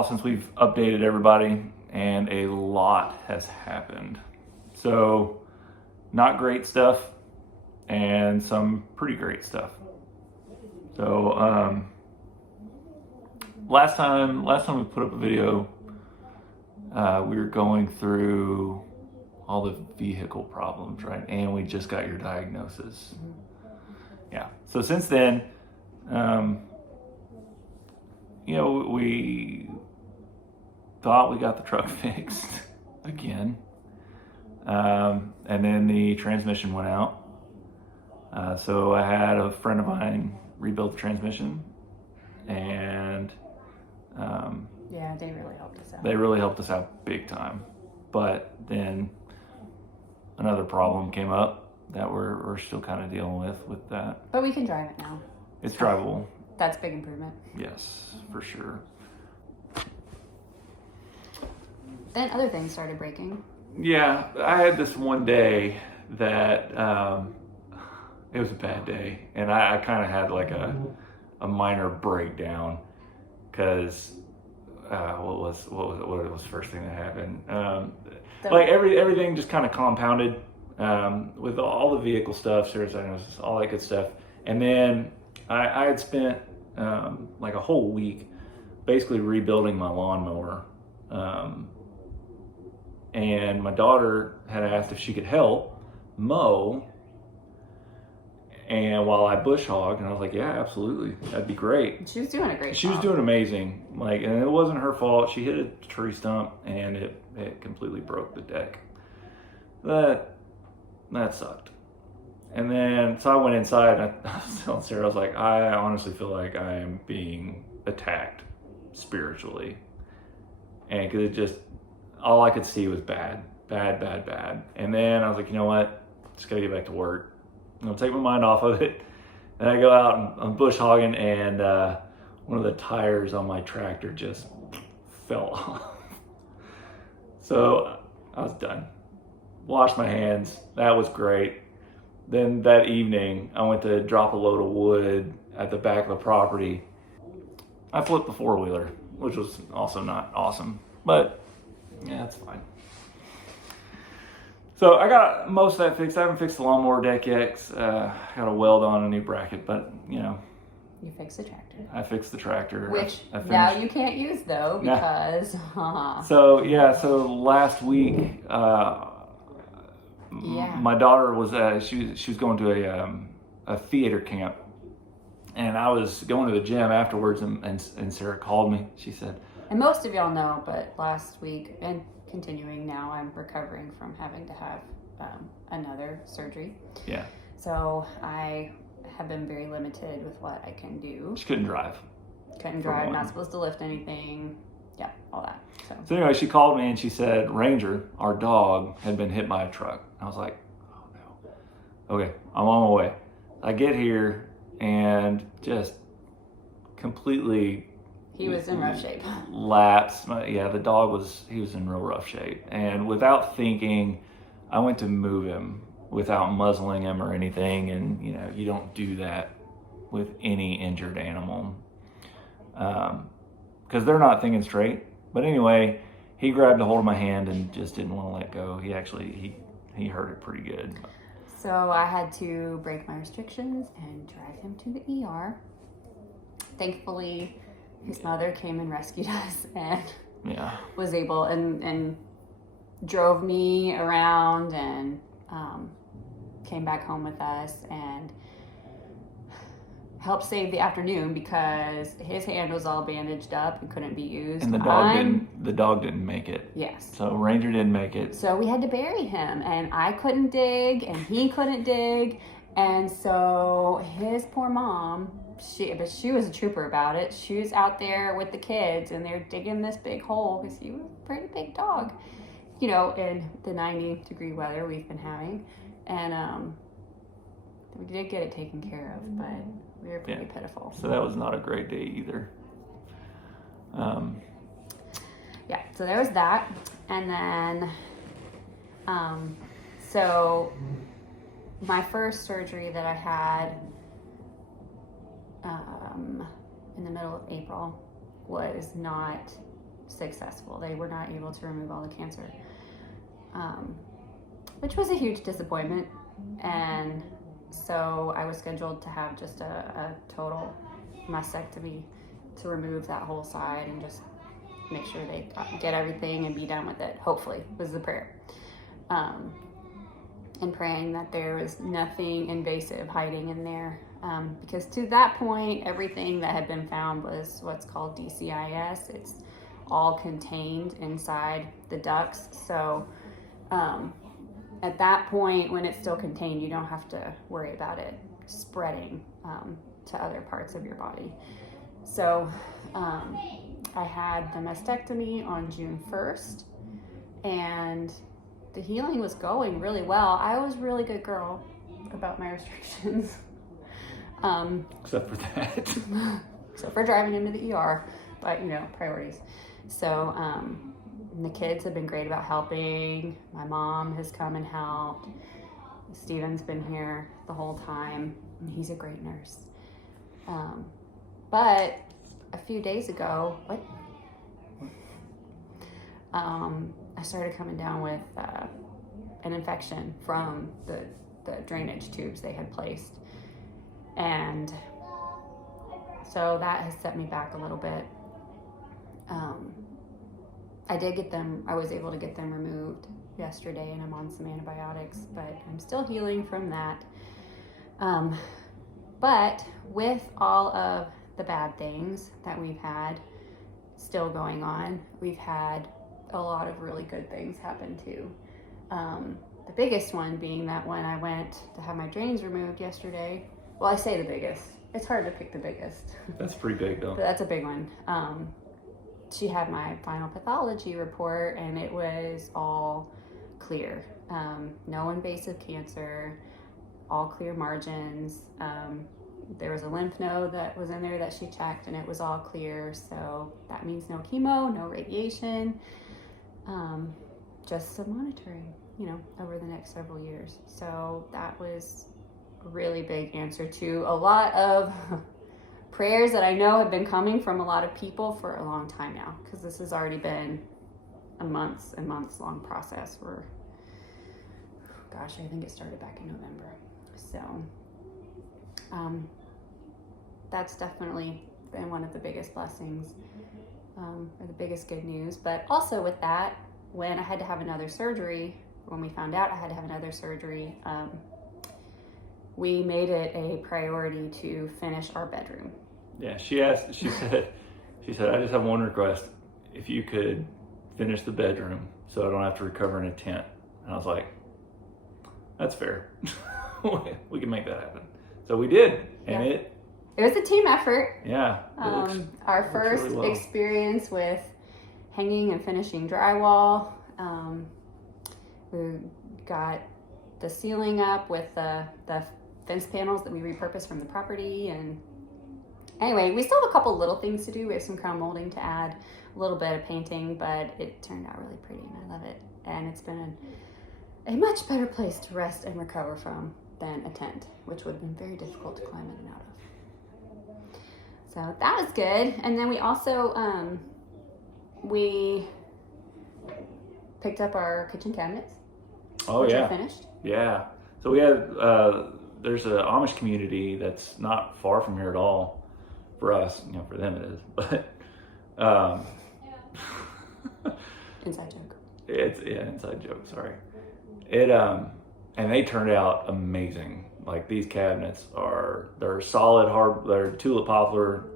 while since we've updated everybody, and a lot has happened. So, not great stuff, and some pretty great stuff. So, last time we put up a video, we were going through all the vehicle problems, right? And we just got your diagnosis. Yeah. So since then, we thought we got the truck fixed again. And then the transmission went out. So I had a friend of mine rebuild the transmission, and yeah, they really helped us out. They really helped us out big time. But then another problem came up that we're still kind of dealing with that. But we can drive it now. It's drivable. That's a big improvement. Yes, for sure. Then other things started breaking. Yeah, I had this one day that it was a bad day, and I kind of had like a minor breakdown because what was the first thing that happened? Like everything just kind of compounded with all the vehicle stuff, serious diagnosis, all that good stuff, and then I had spent like a whole week basically rebuilding my lawnmower. And my daughter had asked if she could help mow, and while I bush hogged, and I was like, yeah, absolutely, that'd be great. She was doing a great job. She was doing amazing, like, and it wasn't her fault. She hit a tree stump, and it completely broke the deck. That sucked. And then, so I went inside, and I was telling Sarah, I was like, I honestly feel like I am being attacked spiritually, and because it just, all I could see was bad. And then I was like, you know what? Just gotta get back to work. I'm gonna take my mind off of it. And I go out and I'm bush hogging, and one of the tires on my tractor just fell off. So I was done. Washed my hands. That was great. Then that evening, I went to drop a load of wood at the back of the property. I flipped the four-wheeler, which was also not awesome, but yeah, it's fine. So I got most of that fixed. I haven't fixed the lawnmower deck yet. I got to weld on a new bracket, but You fixed the tractor. I fixed the tractor. Which now you can't use though because. So last week, my daughter was she was going to a theater camp, and I was going to the gym afterwards, and Sarah called me. She said. And most of y'all know, but last week and continuing now, I'm recovering from having to have another surgery. Yeah. So I have been very limited with what I can do. She couldn't drive. Not supposed to lift anything. Yeah, all that. So anyway, she called me and she said Ranger, our dog, had been hit by a truck. I was like, oh no. Okay, I'm on my way. I get here and just completely... He was in rough shape. Lapsed. Yeah, the dog was in real rough shape. And without thinking, I went to move him without muzzling him or anything. And, you don't do that with any injured animal. Because they're not thinking straight. But anyway, he grabbed a hold of my hand and just didn't want to let go. He actually, he hurt it pretty good. So I had to break my restrictions and drive him to the ER. Thankfully, his mother came and rescued us and was able and drove me around and came back home with us and helped save the afternoon because his hand was all bandaged up and couldn't be used. And the dog didn't make it. Yes. So Ranger didn't make it. So we had to bury him, and I couldn't dig and he couldn't dig, and so his poor mom, she was a trooper about it. She was out there with the kids, and they're digging this big hole because he was a pretty big dog, in the 90-degree weather we've been having. And we did get it taken care of, but we were pretty pitiful. So that was not a great day either. So there was that. And then, so my first surgery that I had in the middle of April was not successful. They were not able to remove all the cancer, which was a huge disappointment. And so I was scheduled to have just a total mastectomy to remove that whole side and just make sure they get everything and be done with it. Hopefully, was the prayer. And praying that there was nothing invasive hiding in there. Because to that point, everything that had been found was what's called DCIS. It's all contained inside the ducts. So at that point, when it's still contained, you don't have to worry about it spreading to other parts of your body. So I had the mastectomy on June 1st, and the healing was going really well. I was a really good girl about my restrictions. Except for that. Except for driving him to the ER, but priorities. So the kids have been great about helping. My mom has come and helped. Steven's been here the whole time. He's a great nurse. But a few days ago, I started coming down with an infection from the drainage tubes they had placed. And so that has set me back a little bit. I was able to get them removed yesterday, and I'm on some antibiotics, but I'm still healing from that. But with all of the bad things that we've had still going on, we've had a lot of really good things happen too. The biggest one being that when I went to have my drains removed yesterday, well, I say the biggest. It's hard to pick the biggest. That's pretty big, though. But that's a big one. She had my final pathology report, and it was all clear. No invasive cancer, all clear margins. There was a lymph node that was in there that she checked, and it was all clear. So that means no chemo, no radiation, just some monitoring, over the next several years. So that was a really big answer to a lot of prayers that I know have been coming from a lot of people for a long time now, because this has already been a months and months long process where, gosh, I think it started back in November. So that's definitely been one of the biggest blessings, or the biggest good news. But also with that, when I had to have another surgery, when we found out I had to have another surgery, we made it a priority to finish our bedroom. Yeah, she said, I just have one request. If you could finish the bedroom so I don't have to recover in a tent. And I was like, that's fair. We can make that happen. So we did. And yeah. It was a team effort. Yeah. Our first really well. Experience with hanging and finishing drywall. We got the ceiling up with the fence panels that we repurposed from the property. And anyway, we still have a couple little things to do. We have some crown molding to add, a little bit of painting, but it turned out really pretty and I love it. And it's been a much better place to rest and recover from than a tent, which would have been very difficult to climb in and out of. So that was good. And then we also, we picked up our kitchen cabinets. Oh, yeah. Finished. Yeah. So we had, there's an Amish community that's not far from here at all. For us, for them it is. But, inside joke. Inside joke, sorry. And they turned out amazing. Like, these cabinets they're solid they're tulip poplar,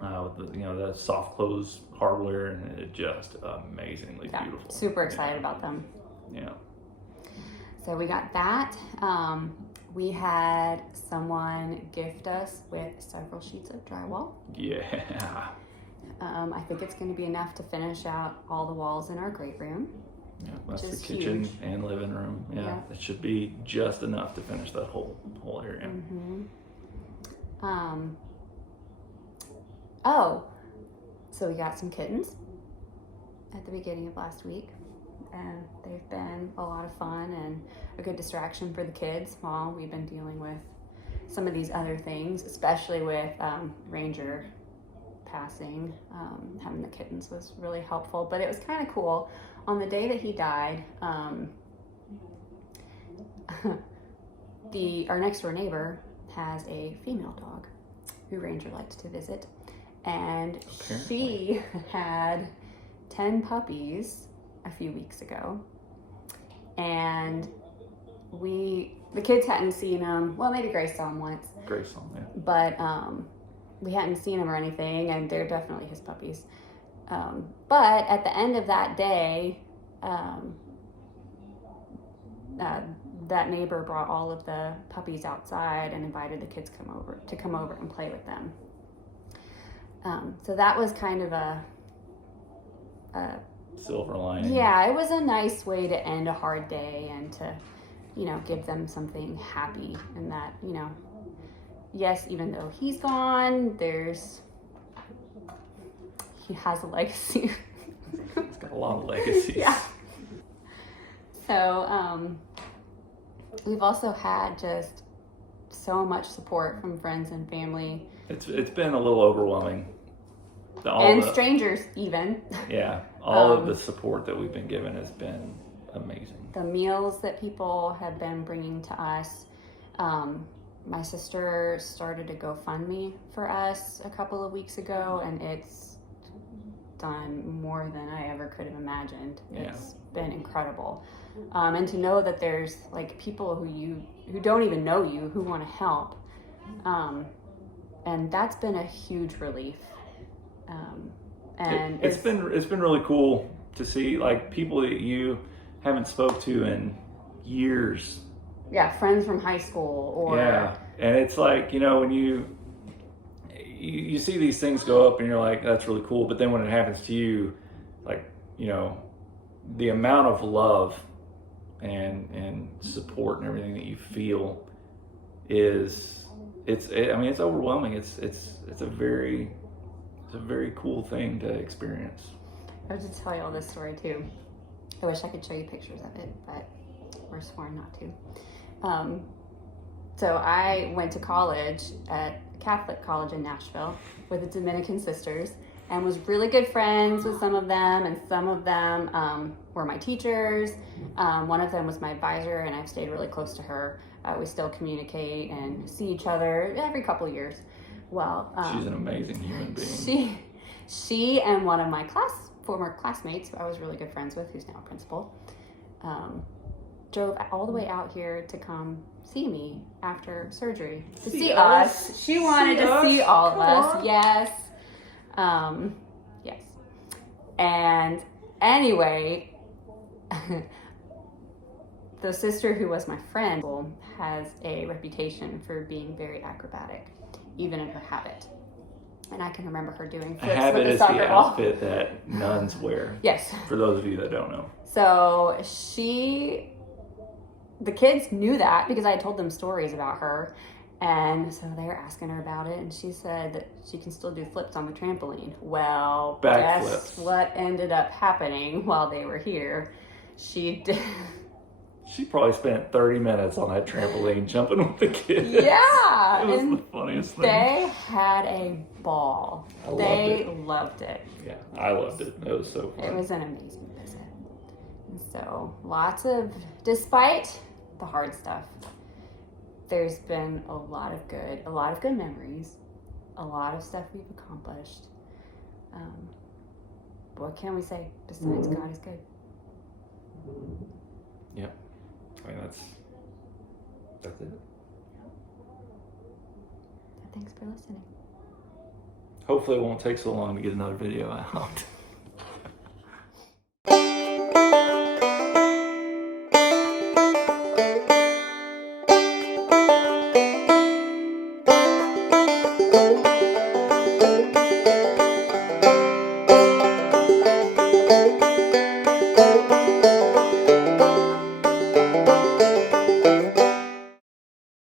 with the soft close hardware, and it's just amazingly beautiful. Super excited about them. Yeah. So we got that. We had someone gift us with several sheets of drywall. Yeah. I think it's going to be enough to finish out all the walls in our great room. Yeah, that's the kitchen huge. And living room. Yeah, it should be just enough to finish that whole area. Mm-hmm. So we got some kittens at the beginning of last week, and they've been a lot of fun and a good distraction for the kids while we've been dealing with some of these other things, especially with Ranger passing. Having the kittens was really helpful, but it was kind of cool. On the day that he died, our next door neighbor has a female dog who Ranger liked to visit, and she had 10 puppies a few weeks ago, and the kids hadn't seen them. Well, maybe Grace saw them once. Grace saw them, yeah. But we hadn't seen them or anything, and they're definitely his puppies. But at the end of that day, that neighbor brought all of the puppies outside and invited the kids to come over and play with them. So that was kind of a silver lining. Yeah, it was a nice way to end a hard day and to, give them something happy. And that, yes, even though he's gone, he has a legacy. He's got a lot of legacies. Yeah. So, we've also had just so much support from friends and family. It's been a little overwhelming. Strangers even. Yeah, all of the support that we've been given has been amazing. The meals that people have been bringing to us. My sister started a GoFundMe for us a couple of weeks ago, and it's done more than I ever could have imagined. Yeah. It's been incredible. And to know that there's like people who don't even know you who want to help. And that's been a huge relief. And it's been really cool to see like people that you haven't spoke to in years. Yeah, friends from high school or yeah, and it's like when you see these things go up and you're like, that's really cool, but then when it happens to you, like the amount of love and support and everything that you feel it's overwhelming. It's a very cool thing to experience. I have to tell you all this story too. I wish I could show you pictures of it, but we're sworn not to. So I went to college at Catholic college in Nashville with the Dominican sisters and was really good friends with some of them, and some of them were my teachers. One of them was my advisor, and I've stayed really close to her. We still communicate and see each other every couple of years. Well, she's an amazing human being. She and one of my former classmates, who I was really good friends with, who's now a principal, drove all the way out here to come see me after surgery. To see us. She wanted to see all of us. Yes. Yes. And anyway, the sister who was my friend has a reputation for being very acrobatic, even in her habit. And I can remember her doing flips habit with is the soccer the ball. outfit that nuns wear. Yes. For those of you that don't know. So the kids knew that because I had told them stories about her. And so they were asking her about it, and she said that she can still do flips on the trampoline. Well, guess what ended up happening while they were here? She probably spent 30 minutes on that trampoline jumping with the kids. Yeah. It was the funniest thing. They had a ball. They loved it. Yeah, I loved it. It was so fun. It was an amazing visit. And so despite the hard stuff, there's been a lot of good memories, a lot of stuff we've accomplished. What can we say besides God is good? Yep. I mean, that's it. Thanks for listening. Hopefully it won't take so long to get another video out.